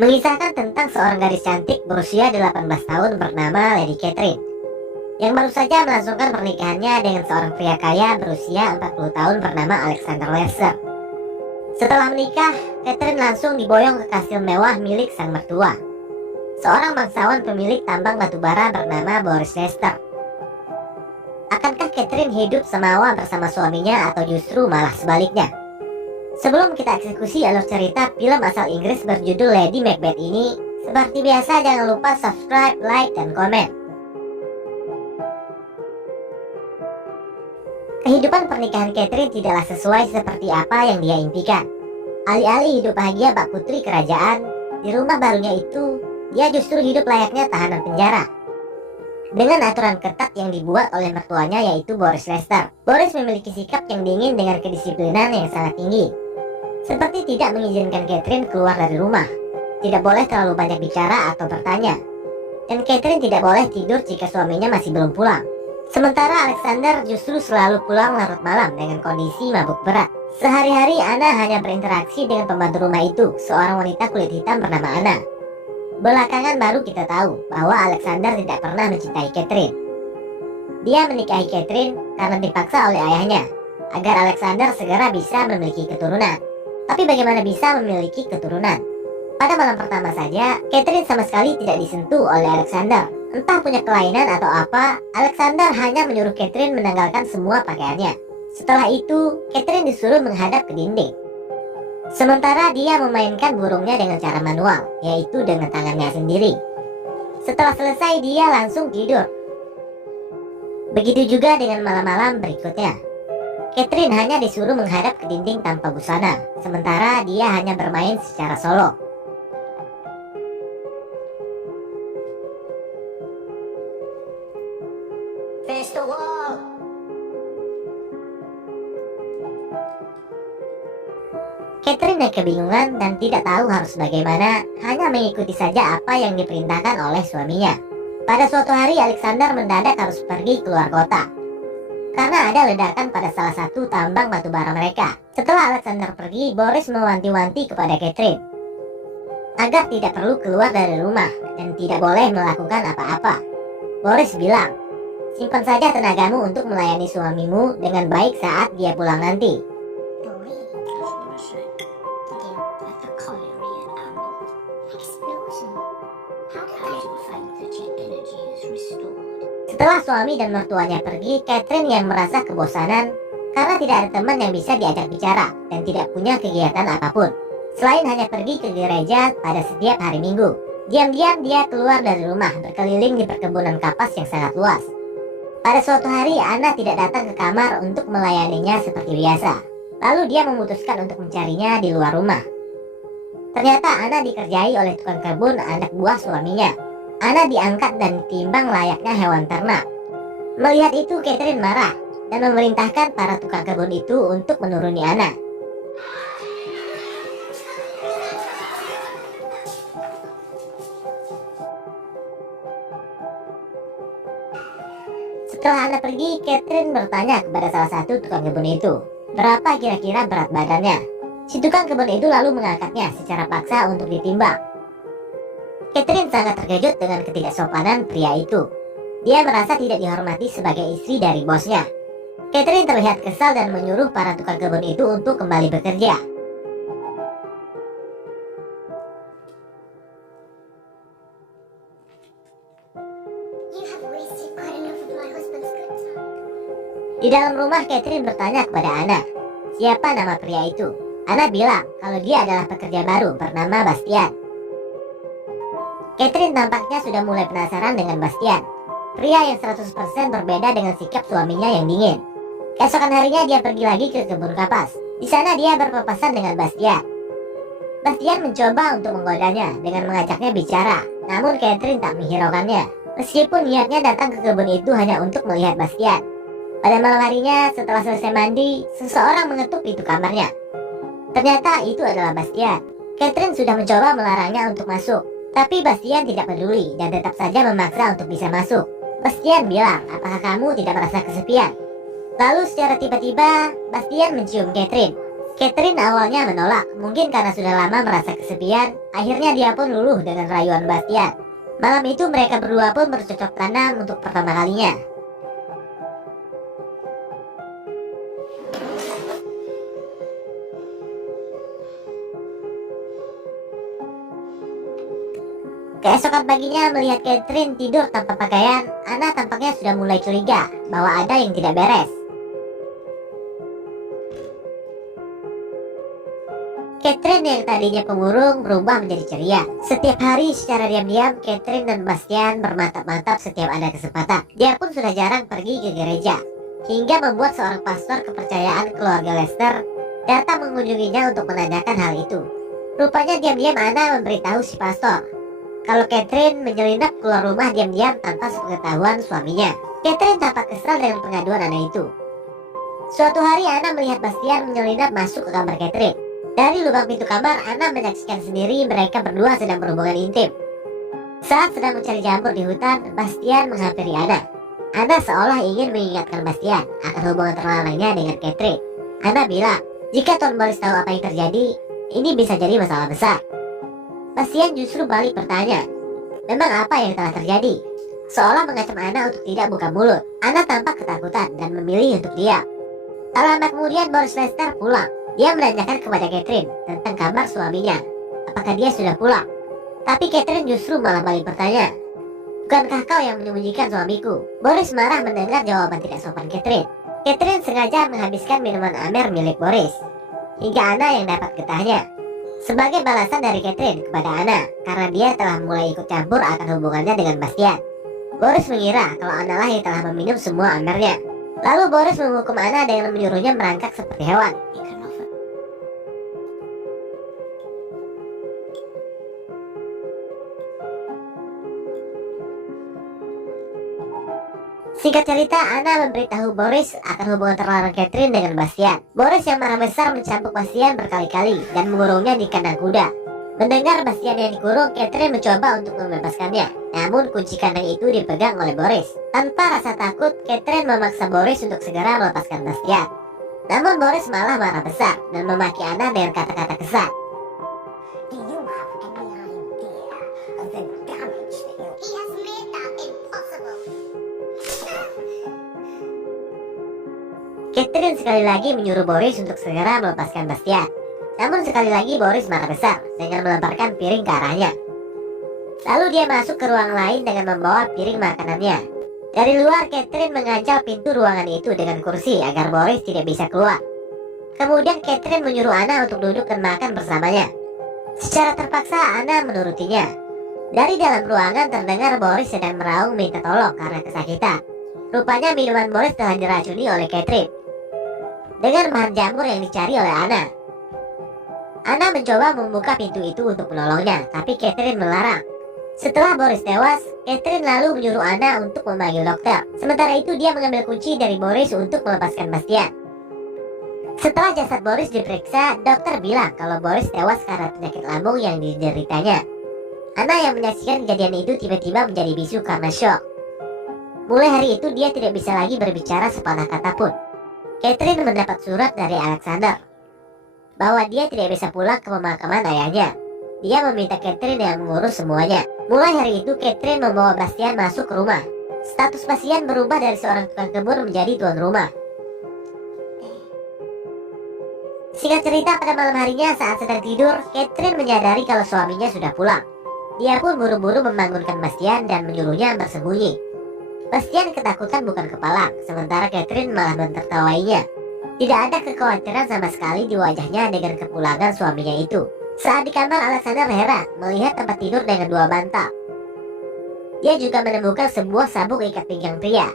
mengisahkan tentang seorang gadis cantik berusia 18 tahun bernama Lady Catherine yang baru saja melangsungkan pernikahannya dengan seorang pria kaya berusia 40 tahun bernama Alexander Lester. Setelah menikah, Catherine langsung diboyong ke kastil mewah milik sang mertua, seorang bangsawan pemilik tambang batubara bernama Boris Lester. Akankah Catherine hidup semawa bersama suaminya atau justru malah sebaliknya? Sebelum kita eksekusi alur cerita film asal Inggris berjudul Lady Macbeth ini, seperti biasa jangan lupa subscribe, like, dan komen. Kehidupan pernikahan Catherine tidaklah sesuai seperti apa yang dia impikan. Alih-alih hidup bahagia bak putri kerajaan, di rumah barunya itu, dia justru hidup layaknya tahanan penjara. Dengan aturan ketat yang dibuat oleh mertuanya yaitu Boris Lester. Boris memiliki sikap yang dingin dengan kedisiplinan yang sangat tinggi. Seperti tidak mengizinkan Catherine keluar dari rumah, tidak boleh terlalu banyak bicara atau bertanya, dan Catherine tidak boleh tidur jika suaminya masih belum pulang. Sementara Alexander justru selalu pulang larut malam dengan kondisi mabuk berat. Sehari-hari Anna hanya berinteraksi dengan pembantu rumah itu, seorang wanita kulit hitam bernama Anna. Belakangan baru kita tahu bahwa Alexander tidak pernah mencintai Catherine. Dia menikahi Catherine karena dipaksa oleh ayahnya, agar Alexander segera bisa memiliki keturunan. Tapi bagaimana bisa memiliki keturunan? Pada malam pertama saja, Catherine sama sekali tidak disentuh oleh Alexander. Entah punya kelainan atau apa, Alexander hanya menyuruh Catherine menanggalkan semua pakaiannya. Setelah itu, Catherine disuruh menghadap ke dinding. Sementara dia memainkan burungnya dengan cara manual, yaitu dengan tangannya sendiri. Setelah selesai, dia langsung tidur. Begitu juga dengan malam-malam berikutnya. Catherine hanya disuruh menghadap ke dinding tanpa busana, sementara dia hanya bermain secara solo. Face the wall. Catherine yang kebingungan dan tidak tahu harus bagaimana, hanya mengikuti saja apa yang diperintahkan oleh suaminya. Pada suatu hari Alexander mendadak harus pergi keluar kota karena ada ledakan pada salah satu tambang batubara mereka. Setelah Alexander pergi, Boris mewanti-wanti kepada Catherine agar tidak perlu keluar dari rumah dan tidak boleh melakukan apa-apa. Boris bilang, simpan saja tenagamu untuk melayani suamimu dengan baik saat dia pulang nanti. Setelah suami dan mertuanya pergi, Catherine yang merasa kebosanan karena tidak ada teman yang bisa diajak bicara dan tidak punya kegiatan apapun selain hanya pergi ke gereja pada setiap hari Minggu. Diam-diam dia keluar dari rumah, berkeliling di perkebunan kapas yang sangat luas. Pada suatu hari, Anna tidak datang ke kamar untuk melayaninya seperti biasa. Lalu dia memutuskan untuk mencarinya di luar rumah. Ternyata Anna dikerjai oleh tukang kebun anak buah suaminya. Anna diangkat dan ditimbang layaknya hewan ternak. Melihat itu, Catherine marah dan memerintahkan para tukang kebun itu untuk menuruni Anna. Setelah Anna pergi, Catherine bertanya kepada salah satu tukang kebun itu, berapa kira-kira berat badannya. Si tukang kebun itu lalu mengangkatnya secara paksa untuk ditimbang. Catherine sangat terkejut dengan ketidaksopanan pria itu. Dia merasa tidak dihormati sebagai istri dari bosnya. Catherine terlihat kesal dan menyuruh para tukang kebun itu untuk kembali bekerja. Di dalam rumah, Catherine bertanya kepada Anna, siapa nama pria itu? Anna bilang kalau dia adalah pekerja baru bernama Bastian. Catherine tampaknya sudah mulai penasaran dengan Bastian, pria yang 100% berbeda dengan sikap suaminya yang dingin. Keesokan harinya dia pergi lagi ke kebun kapas. Di sana dia berpapasan dengan Bastian. Bastian mencoba untuk menggodanya dengan mengajaknya bicara, namun Catherine tak menghiraukannya. Meskipun niatnya datang ke kebun itu hanya untuk melihat Bastian. Pada malam harinya, setelah selesai mandi, seseorang mengetuk pintu kamarnya. Ternyata itu adalah Bastian. Catherine sudah mencoba melarangnya untuk masuk, tapi Bastian tidak peduli dan tetap saja memaksa untuk bisa masuk. Bastian bilang, apakah kamu tidak merasa kesepian? Lalu secara tiba-tiba, Bastian mencium Catherine. Catherine awalnya menolak, mungkin karena sudah lama merasa kesepian. Akhirnya dia pun luluh dengan rayuan Bastian. Malam itu mereka berdua pun bercocok tanam untuk pertama kalinya. Keesokan paginya melihat Catherine tidur tanpa pakaian, Anna tampaknya sudah mulai curiga bahwa ada yang tidak beres. Catherine yang tadinya pemurung berubah menjadi ceria. Setiap hari secara diam-diam Catherine dan Bastian bermantap-mantap setiap ada kesempatan. Dia pun sudah jarang pergi ke gereja, hingga membuat seorang pastor kepercayaan keluarga Lester datang mengunjunginya untuk menanyakan hal itu. Rupanya diam-diam Anna memberitahu si pastor kalau Catherine menyelinap keluar rumah diam-diam tanpa sepengetahuan suaminya. Catherine tampak kesal dengan pengaduan Anna itu. Suatu hari Anna melihat Bastian menyelinap masuk ke kamar Catherine. Dari lubang pintu kamar, Anna menyaksikan sendiri mereka berdua sedang berhubungan intim. Saat sedang mencari jamur di hutan, Bastian menghampiri Anna. Anna seolah ingin mengingatkan Bastian akan hubungan terlarangnya dengan Catherine. Anna bilang, jika Tuan Boris tahu apa yang terjadi, ini bisa jadi masalah besar. Bastian justru balik bertanya, memang apa yang telah terjadi? Seolah mengacam Anna untuk tidak buka mulut. Anna tampak ketakutan dan memilih untuk diam. Tak lama kemudian Boris Lester pulang. Dia menanyakan kepada Catherine tentang kabar suaminya, apakah dia sudah pulang. Tapi Catherine justru malah balik bertanya, bukankah kau yang menyembunyikan suamiku? Boris marah mendengar jawaban tidak sopan Catherine. Catherine sengaja menghabiskan minuman Amer milik Boris, hingga Anna yang dapat getahnya. Sebagai balasan dari Catherine kepada Anna, karena dia telah mulai ikut campur akan hubungannya dengan Bastian. Boris mengira kalau Anna lah yang telah meminum semua Amernya. Lalu Boris menghukum Anna dengan menyuruhnya merangkak seperti hewan. Singkat cerita, Anna memberitahu Boris akan hubungan terlarang Catherine dengan Bastian. Boris yang marah besar mencambuk Bastian berkali-kali dan mengurungnya di kandang kuda. Mendengar Bastian yang dikurung, Catherine mencoba untuk membebaskannya. Namun kunci kandang itu dipegang oleh Boris. Tanpa rasa takut, Catherine memaksa Boris untuk segera melepaskan Bastian. Namun Boris malah marah besar dan memaki Anna dengan kata-kata kesat. Do you have any idea of the damage that he has made that impossible? Catherine sekali lagi menyuruh Boris untuk segera melepaskan Bastian. Namun sekali lagi Boris marah besar dengan melemparkan piring ke arahnya. Lalu dia masuk ke ruang lain dengan membawa piring makanannya. Dari luar, Catherine mengancam pintu ruangan itu dengan kursi agar Boris tidak bisa keluar. Kemudian Catherine menyuruh Anna untuk duduk dan makan bersamanya. Secara terpaksa Anna menurutinya. Dari dalam ruangan terdengar Boris sedang meraung minta tolong karena kesakitan. Rupanya minuman Boris telah diracuni oleh Catherine dengan bahan jamur yang dicari oleh Anna. Anna mencoba membuka pintu itu untuk menolongnya, tapi Catherine melarang. Setelah Boris tewas, Catherine lalu menyuruh Anna untuk memanggil dokter. Sementara itu dia mengambil kunci dari Boris untuk melepaskan Bastian. Setelah jasad Boris diperiksa, dokter bilang kalau Boris tewas karena penyakit lambung yang dideritanya. Anna yang menyaksikan kejadian itu tiba-tiba menjadi bisu karena syok. Mulai hari itu dia tidak bisa lagi berbicara sepatah kata pun. Catherine mendapat surat dari Alexander bahwa dia tidak bisa pulang ke pemakaman ayahnya. Dia meminta Catherine yang mengurus semuanya. Mulai hari itu Catherine membawa Bastian masuk ke rumah. Status Bastian berubah dari seorang tukang kebun menjadi tuan rumah. Singkat cerita, pada malam harinya saat sedang tidur, Catherine menyadari kalau suaminya sudah pulang. Dia pun buru-buru membangunkan Bastian dan menyuruhnya bersembunyi. Bastian ketakutan bukan kepalang, sementara Catherine malah menertawainya. Tidak ada kekhawatiran sama sekali di wajahnya dengan kepulangan suaminya itu. Saat di kamar, Alexander heran melihat tempat tidur dengan 2 bantal. Dia juga menemukan sebuah sabuk ikat pinggang pria.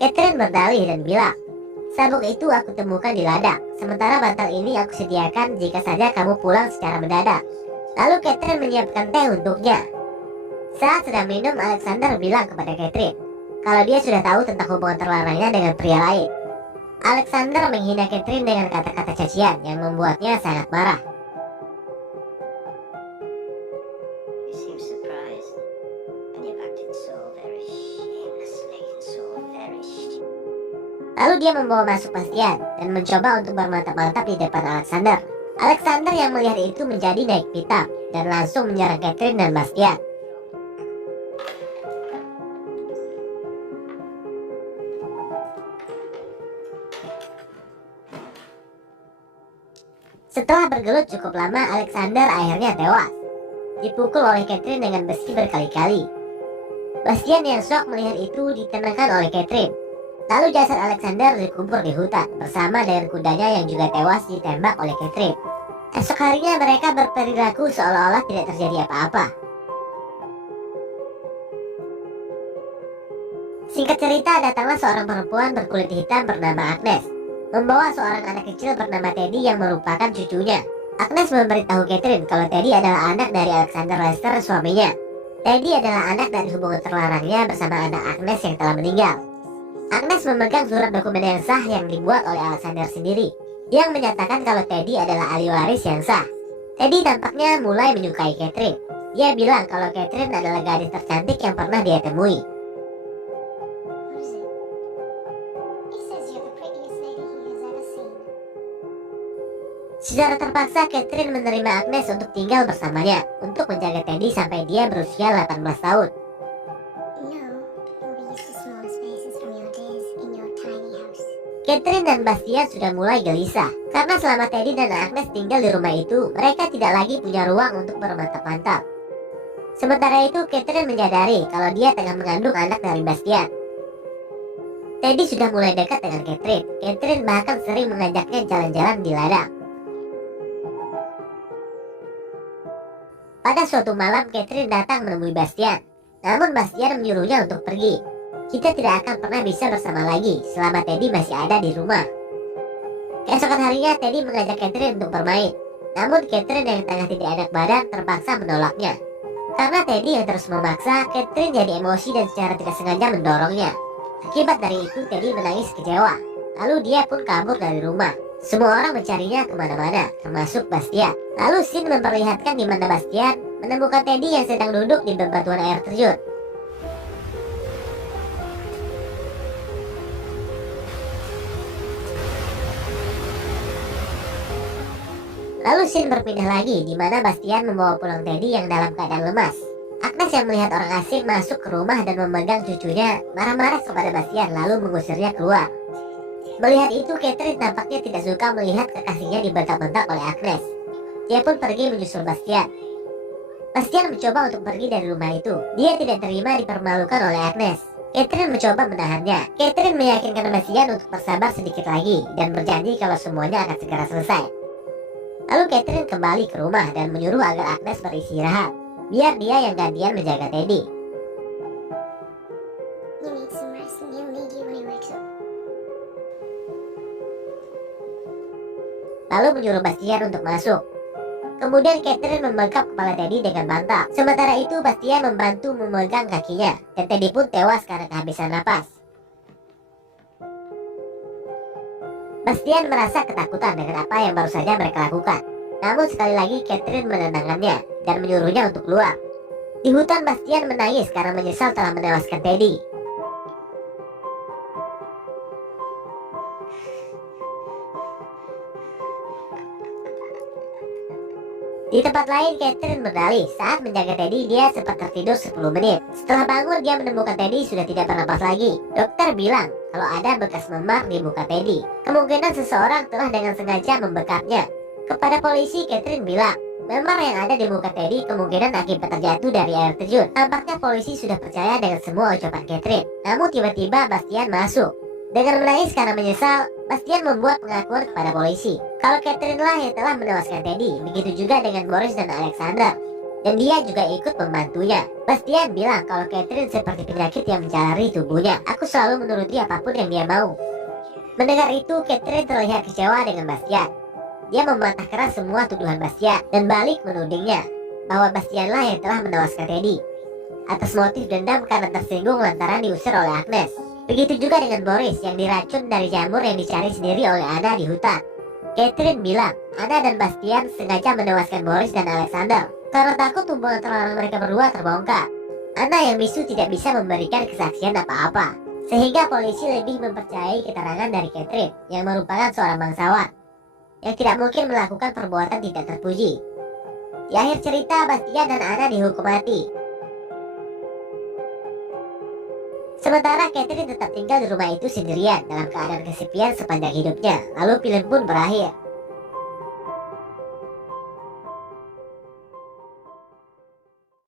Catherine berdalih dan bilang, sabuk itu aku temukan di ladang, sementara bantal ini aku sediakan jika saja kamu pulang secara mendadak. Lalu Catherine menyiapkan teh untuknya. Saat sedang minum, Alexander bilang kepada Catherine kalau dia sudah tahu tentang hubungan terlarangnya dengan pria lain. Alexander menghina Catherine dengan kata-kata cacian yang membuatnya sangat marah. You seem surprised, and you've acted so very shamelessly and so very Lalu dia membawa masuk Bastian dan mencoba untuk bermantap-mantap di depan Alexander. Alexander yang melihat itu menjadi naik pitam dan langsung menyerang Catherine dan Bastian. Setelah bergelut cukup lama, Alexander akhirnya tewas, dipukul oleh Catherine dengan besi berkali-kali. Bastian yang shock melihat itu ditenangkan oleh Catherine. Lalu jasad Alexander dikubur di hutan bersama dengan kudanya yang juga tewas ditembak oleh Catherine. Esok harinya mereka berperilaku seolah-olah tidak terjadi apa-apa. Singkat cerita, datanglah seorang perempuan berkulit hitam bernama Agnes, membawa seorang anak kecil bernama Teddy yang merupakan cucunya. Agnes memberitahu Catherine kalau Teddy adalah anak dari Alexander Lester, suaminya. Teddy adalah anak dari hubungan terlarangnya bersama anak Agnes yang telah meninggal. Agnes memegang surat dokumen yang sah yang dibuat oleh Alexander sendiri, yang menyatakan kalau Teddy adalah ahli waris yang sah. Teddy tampaknya mulai menyukai Catherine. Dia bilang kalau Catherine adalah gadis tercantik yang pernah dia temui. What is it? He says you're the prettiest lady he has ever seen. Secara terpaksa Catherine menerima Agnes untuk tinggal bersamanya untuk menjaga Teddy sampai dia berusia 18 tahun. No, you'll be used to smaller spaces from your days in your tiny house. Catherine dan Bastian sudah mulai gelisah karena selama Teddy dan Agnes tinggal di rumah itu, mereka tidak lagi punya ruang untuk bermantap-mantap. Sementara itu, Catherine menyadari kalau dia tengah mengandung anak dari Bastian. Teddy sudah mulai dekat dengan Catherine. Catherine bahkan sering mengajaknya jalan-jalan di ladang. Pada suatu malam, Catherine datang menemui Bastian. Namun Bastian menyuruhnya untuk pergi. Kita tidak akan pernah bisa bersama lagi selama Teddy masih ada di rumah. Keesokan harinya, Teddy mengajak Catherine untuk bermain. Namun Catherine yang tengah tidak enak badan terpaksa menolaknya. Karena Teddy yang terus memaksa, Catherine jadi emosi dan secara tidak sengaja mendorongnya. Akibat dari itu, Teddy menangis kecewa. Lalu dia pun kabur dari rumah. Semua orang mencarinya kemana-mana, termasuk Bastian. Lalu scene memperlihatkan di mana Bastian menemukan Teddy yang sedang duduk di bebatuan air terjun. Lalu scene berpindah lagi di mana Bastian membawa pulang Teddy yang dalam keadaan lemas. Agnes yang melihat orang asing masuk ke rumah dan memegang cucunya marah-marah kepada Bastian lalu mengusirnya keluar. Melihat itu, Catherine tampaknya tidak suka melihat kekasihnya dibentak-bentak oleh Agnes. Dia pun pergi menyusul Bastian. Bastian mencoba untuk pergi dari rumah itu. Dia tidak terima dipermalukan oleh Agnes. Catherine mencoba menahannya. Catherine meyakinkan Bastian untuk bersabar sedikit lagi dan berjanji kalau semuanya akan segera selesai. Lalu Catherine kembali ke rumah dan menyuruh agar Agnes beristirahat, biar dia yang gantian menjaga Teddy. You need some rest and he'll need you when he wakes up. Lalu menyuruh Bastian untuk masuk. Kemudian Catherine membekap kepala Teddy dengan mantap. Sementara itu Bastian membantu memegang kakinya, dan Teddy pun tewas karena kehabisan napas. Bastian merasa ketakutan dengan apa yang baru saja mereka lakukan. Namun sekali lagi Catherine menenangkannya dan menyuruhnya untuk keluar. Di hutan Bastian menangis karena menyesal telah menewaskan Teddy. Di tempat lain, Catherine berdalih saat menjaga Teddy dia sempat tertidur 10 menit. Setelah bangun, dia menemukan Teddy sudah tidak bernapas lagi. Dokter bilang kalau ada bekas memar di muka Teddy. Kemungkinan seseorang telah dengan sengaja membekapnya. Kepada polisi, Catherine bilang memar yang ada di muka Teddy kemungkinan akibat terjatuh dari air terjun. Tampaknya polisi sudah percaya dengan semua ucapan Catherine. Namun tiba-tiba Bastian masuk. Dengan menangis karena menyesal, Bastian membuat pengakuan kepada polisi kalau Catherine lah yang telah menewaskan Teddy. Begitu juga dengan Boris dan Alexander, dan dia juga ikut membantunya. Bastian bilang kalau Catherine seperti penyakit yang menjalari tubuhnya. Aku selalu menuruti apapun yang dia mau. Mendengar itu, Catherine terlihat kecewa dengan Bastian. Dia membantah keras semua tuduhan Bastian dan balik menudingnya bahwa Bastian lah yang telah menewaskan Teddy atas motif dendam karena tersinggung lantaran diusir oleh Agnes. Begitu juga dengan Boris yang diracun dari jamur yang dicari sendiri oleh Anna di hutan. Catherine bilang Anna dan Bastian sengaja menewaskan Boris dan Alexander karena takut hubungan terlarang mereka berdua terbongkar. Anna yang bisu tidak bisa memberikan kesaksian apa-apa. Sehingga polisi lebih mempercayai keterangan dari Catherine yang merupakan seorang bangsawan yang tidak mungkin melakukan perbuatan tidak terpuji. Di akhir cerita, Bastian dan Anna dihukum mati. Sementara Catherine tetap tinggal di rumah itu sendirian dalam keadaan kesepian sepanjang hidupnya. Lalu film pun berakhir.